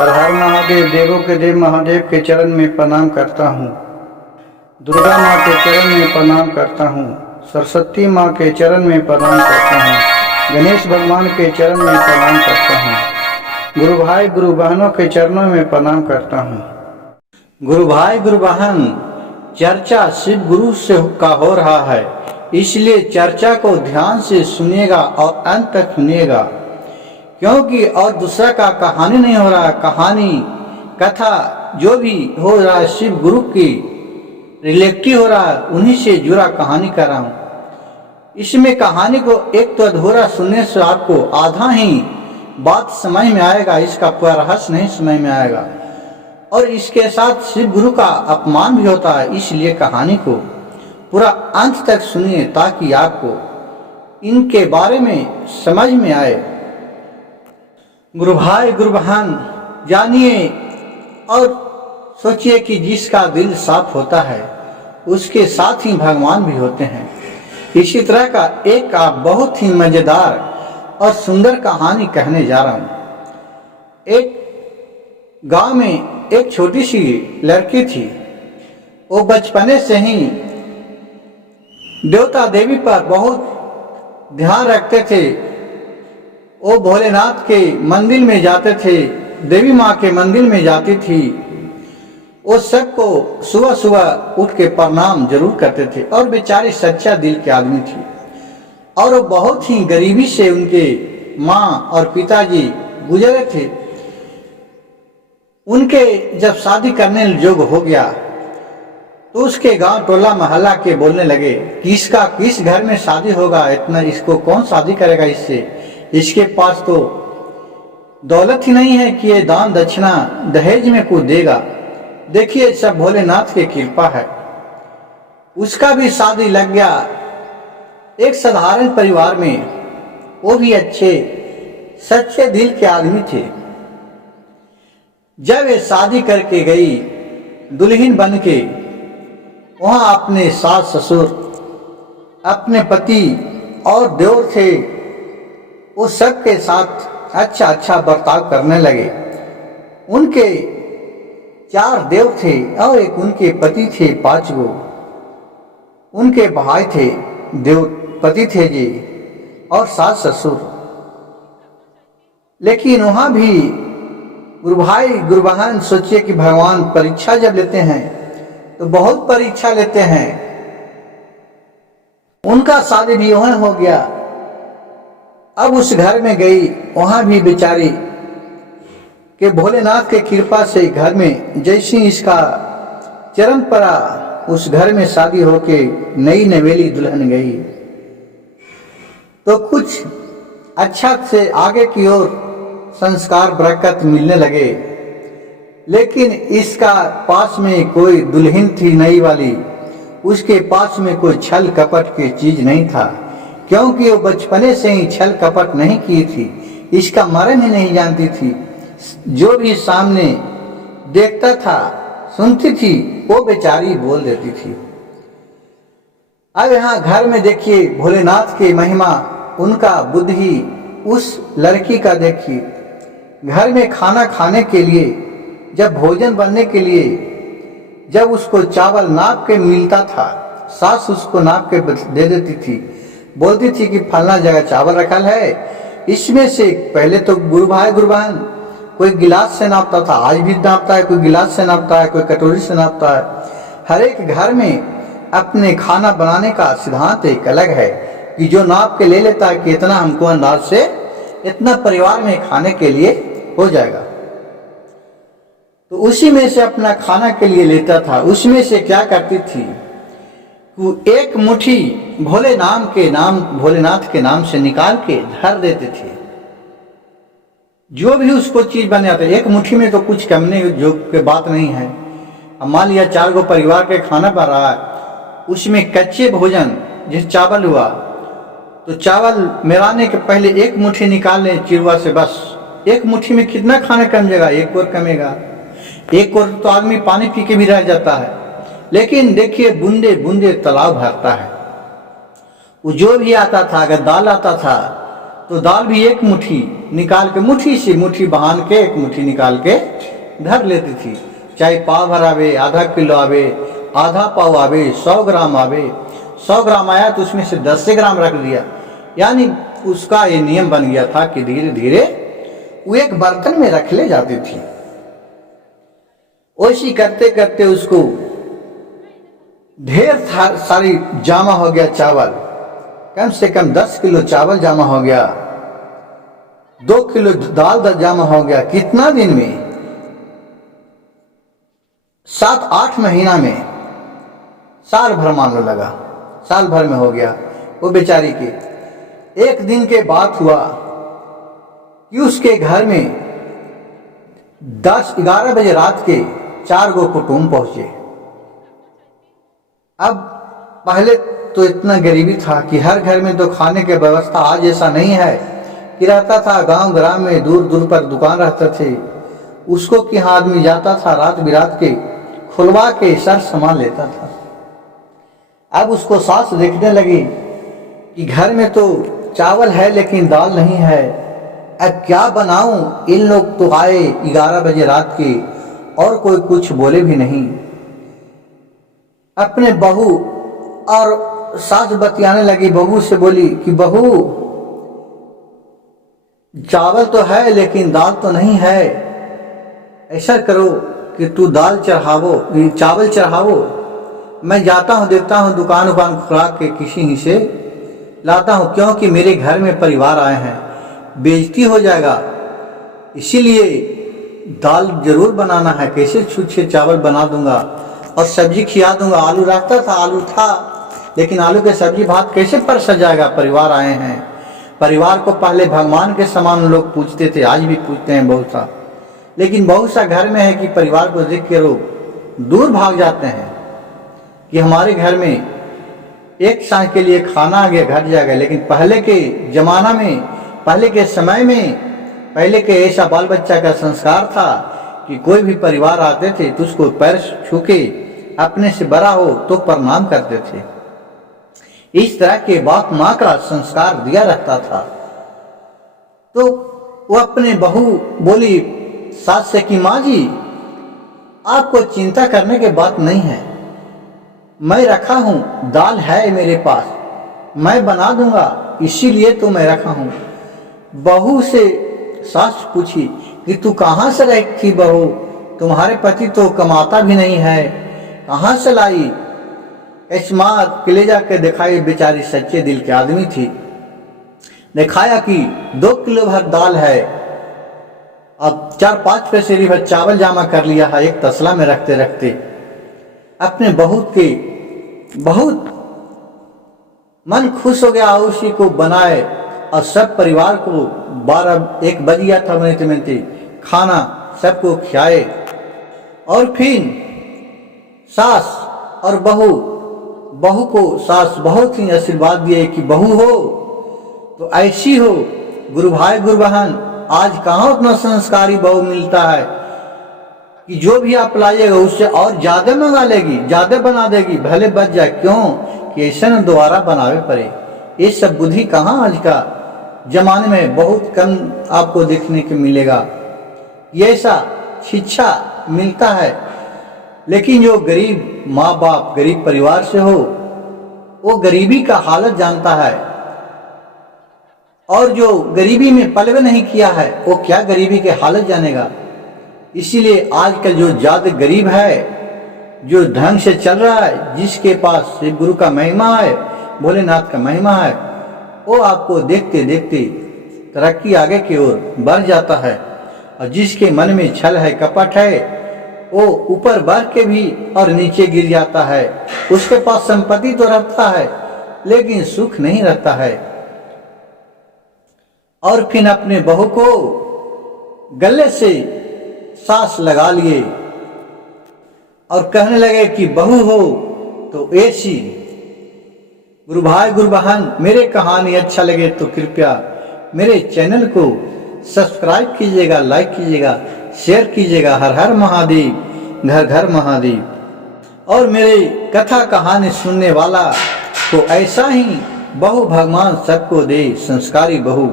हर हर महादेव, देवों के देव महादेव के चरण में प्रणाम करता हूँ। दुर्गा माँ के चरण में प्रणाम करता हूँ। सरस्वती माँ के चरण में प्रणाम करता हूँ। गणेश भगवान के चरण में प्रणाम करता हूँ। गुरु भाई गुरु बहनों के चरणों में प्रणाम करता हूँ। गुरु भाई गुरु बहन, चर्चा शिव गुरु से का हो रहा है, इसलिए चर्चा को ध्यान से सुनिएगा और अंत तक सुनिएगा, क्योंकि और दूसरा का कहानी नहीं हो रहा। कहानी कथा जो भी हो रहा है शिव गुरु की रिलेटिव हो रहा है, उन्हीं से जुड़ा कहानी कर रहा हूँ। इसमें कहानी को एक तो अधूरा सुनने से आपको आधा ही बात समझ में आएगा, इसका पूरा रहस्य नहीं समझ में आएगा, और इसके साथ शिव गुरु का अपमान भी होता है। इसलिए कहानी को पूरा अंत तक सुनिए ताकि आपको इनके बारे में समझ में आए। गुरु भाई गुरु बहन, जानिए और सोचिए कि जिसका दिल साफ होता है उसके साथ ही भगवान भी होते हैं। इसी तरह का एक बहुत ही मजेदार और सुंदर कहानी कहने जा रहा हूँ। एक गांव में एक छोटी सी लड़की थी। वो बचपने से ही देवता देवी पर बहुत ध्यान रखते थे। वो भोलेनाथ के मंदिर में जाते थे, देवी माँ के मंदिर में जाती थी। वो सबको सुबह सुबह उठ के प्रणाम जरूर करते थे, और बेचारी सच्चा दिल के आदमी थी। और वो बहुत ही गरीबी से उनके माँ और पिताजी गुजरे थे। उनके जब शादी करने योग्य हो गया तो उसके गांव टोला मोहल्ला के बोलने लगे कि इसका किस घर में शादी होगा, इतना इसको कौन शादी करेगा, इसके पास तो दौलत ही नहीं है कि ये दान दक्षिणा दहेज में कुछ देगा। देखिए सब भोलेनाथ की कृपा है। उसका भी शादी लग गया एक साधारण परिवार में। वो भी अच्छे सच्चे दिल के आदमी थे। जब ये शादी करके गई दुल्हन बन के, वहां अपने सास ससुर, अपने पति और देवर थे, वो सबके साथ अच्छा बर्ताव करने लगे। उनके 4 देव थे और एक उनके पति थे 5 गो। उनके भाई थे, देव पति थे जी, और सास ससुर। लेकिन वहां भी गुरु भाई गुरु बहन, सोचिए कि भगवान परीक्षा जब लेते हैं तो बहुत परीक्षा लेते हैं। उनका शादी भी वहां हो गया। अब उस घर में गई, वहां भी बेचारी के भोलेनाथ के कृपा से घर में जैसी इसका चरण पड़ा, उस घर में शादी होके नई नवेली दुल्हन गई तो कुछ अच्छा से आगे की ओर संस्कार बरकत मिलने लगे। लेकिन इसका पास में कोई दुल्हन थी नई वाली, उसके पास में कोई छल कपट की चीज नहीं था, क्योंकि वो बचपने से ही छल कपट नहीं की थी। इसका मर्म ही नहीं जानती थी। जो भी सामने देखता था, सुनती थी, वो बेचारी बोल देती थी। अब यहाँ घर में देखिए भोलेनाथ की महिमा, उनका बुद्धि उस लड़की का देखिए। घर में खाना खाने के लिए, जब भोजन बनने के लिए, जब उसको चावल नाप के मिलता था, सास उसको नाप के दे देती थी। बोलती थी कि फलना जगह चावल रखल है, इसमें से पहले तो गुरु भाई गुरु बहन कोई गिलास से नापता था, आज भी नापता है, कोई गिलास से नापता है, कोई कटोरी से नापता है। हर एक घर में अपने खाना बनाने का सिद्धांत एक अलग है कि जो नाप के ले लेता है कि इतना हमको अंदाज से इतना परिवार में खाने के लिए हो जाएगा, तो उसी में से अपना खाना के लिए लेता था। उसमें से क्या करती थी, एक मुट्ठी भोलेनाथ के नाम से निकाल के धर देते थे। जो भी उसको चीज बन जाता है, एक मुट्ठी में तो कुछ कम नहीं, जो के बात नहीं है। अब मान लिया 4 गो परिवार के खाना बन रहा है, उसमें कच्चे भोजन जैसे चावल हुआ, तो चावल मिलाने के पहले एक मुट्ठी निकाल लें चिरवा से, बस एक मुट्ठी में कितना खाना कम जाएगा, एक और कमेगा। एक और तो आदमी पानी पी के भी रह जाता है। लेकिन देखिए बूंदे बूंदे तालाब भरता है। वो जो भी आता था, अगर दाल आता था तो दाल भी एक मुट्ठी निकाल के, मुट्ठी से मुट्ठी बहान के एक मुट्ठी निकाल के धर लेती थी। चाहे पाव भर आवे, आधा किलो आवे, आधा पाव आवे, 100 ग्राम आवे, 100 ग्राम आया तो उसमें से 10 ग्राम रख दिया। यानी उसका ये नियम बन गया था कि धीरे धीरे वो एक बर्तन में रख ले जाती थी। वैसी करते करते उसको ढेर सारी जमा हो गया चावल, कम से कम 10 किलो चावल जमा हो गया, 2 किलो दाल जमा हो गया। कितना दिन में? 7-8 महीना में, साल भर मान लो लगा, साल भर में हो गया। वो बेचारी के एक दिन के बात हुआ कि उसके घर में 10-11 बजे रात के 4 गो कुटुंब पहुंचे। अब पहले तो इतना गरीबी था कि हर घर में तो खाने की व्यवस्था आज ऐसा नहीं है कि रहता था। गांव ग्राम में दूर दूर पर दुकान रहते थे, उसको कि आदमी जाता था रात बिरात के खुलवा के सर सामान लेता था। अब उसको सास देखने लगी कि घर में तो चावल है लेकिन दाल नहीं है, अब क्या बनाऊं? इन लोग तो आए 11 बजे रात के और कोई कुछ बोले भी नहीं। अपने बहू और सास बतियाने लगी, बहू से बोली कि बहू चावल तो है लेकिन दाल तो नहीं है, ऐसा करो कि तू दाल चढ़ावो, चावल चढ़ावो, मैं जाता हूँ देखता हूँ दुकान खुला के किसी ही से लाता हूँ, क्योंकि मेरे घर में परिवार आए हैं, बेइज्जती हो जाएगा, इसीलिए दाल जरूर बनाना है। कैसे छूछे चावल बना दूंगा और सब्जी खिला दूंगा। आलू रखता था, आलू था, लेकिन आलू के सब्जी भात कैसे परसा जाएगा? परिवार आए हैं। परिवार को पहले भगवान के समान लोग पूछते थे, आज भी पूछते हैं बहुत सा, लेकिन बहुत सा घर में है कि परिवार को देख के लोग दूर भाग जाते हैं कि हमारे घर में एक साल के लिए खाना आ गया, घट जाएगा। लेकिन पहले के जमाना में, पहले के समय में, पहले के ऐसा बाल बच्चा का संस्कार था कि कोई भी परिवार आते थे तो उसको पैर छू के अपने से बड़ा हो तो प्रणाम करते थे। इस तरह के बाप माँ का संस्कार दिया रहता था। तो वो अपने बहू बोली सास से कि माँ जी आपको चिंता करने की बात नहीं है, मैं रखा हूं, दाल है मेरे पास, मैं बना दूंगा, इसीलिए तो मैं रखा हूं। बहू से सास पूछी कि तू कहाँ से रही थी बहू, तुम्हारे पति तो कमाता भी नहीं है, कहाँ से लाई? ऐसमार के ले जाकर दिखाई, बेचारी सच्चे दिल के आदमी थी। दिखाया कि 2 किलो भर दाल है, अब 4-5 पैसे भर चावल जमा कर लिया है एक तसला में रखते रखते। अपने बहुत मन खुश हो गया, उसी को बनाए और सब परिवार को 12-1 बज गया था बनते खाना सबको खिलाए। और फिर सास और बहू को सास बहुत ही आशीर्वाद दिए कि बहू हो तो ऐसी हो, गुरु भाई गुरु बहन, आज कहाँ उतना संस्कारी बहू मिलता है कि जो भी आप लाइएगा उससे और ज्यादा मंगा लेगी, ज्यादा बना देगी, भले बच जाए, क्यों कि ऐसा न दोबारा बनावे पड़े। ये सब बुद्धि कहाँ आज का जमाने में बहुत कम आपको देखने को मिलेगा, ये ऐसा शिक्षा मिलता है। लेकिन जो गरीब माँ बाप गरीब परिवार से हो वो गरीबी का हालत जानता है, और जो गरीबी में पलवे नहीं किया है वो क्या गरीबी के हालत जानेगा। इसीलिए आजकल जो ज्यादा गरीब है, जो ढंग से चल रहा है, जिसके पास शिव गुरु का महिमा है, भोलेनाथ का महिमा है, वो आपको देखते देखते तरक्की आगे की ओर बढ़ जाता है। और जिसके मन में छल है, कपट है, वो ऊपर बढ़ के भी और नीचे गिर जाता है। उसके पास संपत्ति तो रहता है लेकिन सुख नहीं रहता है। और फिर अपने बहू को गले से सांस लगा लिए और कहने लगे कि बहू हो तो ऐसी। गुरु भाई गुरु बहन, मेरे कहानी अच्छा लगे तो कृपया मेरे चैनल को सब्सक्राइब कीजिएगा, लाइक कीजिएगा, शेयर कीजिएगा। हर हर महादेव, घर घर महादेव। और मेरे कथा कहानी सुनने वाला को ऐसा ही बहू भगवान सबको दे, संस्कारी बहू।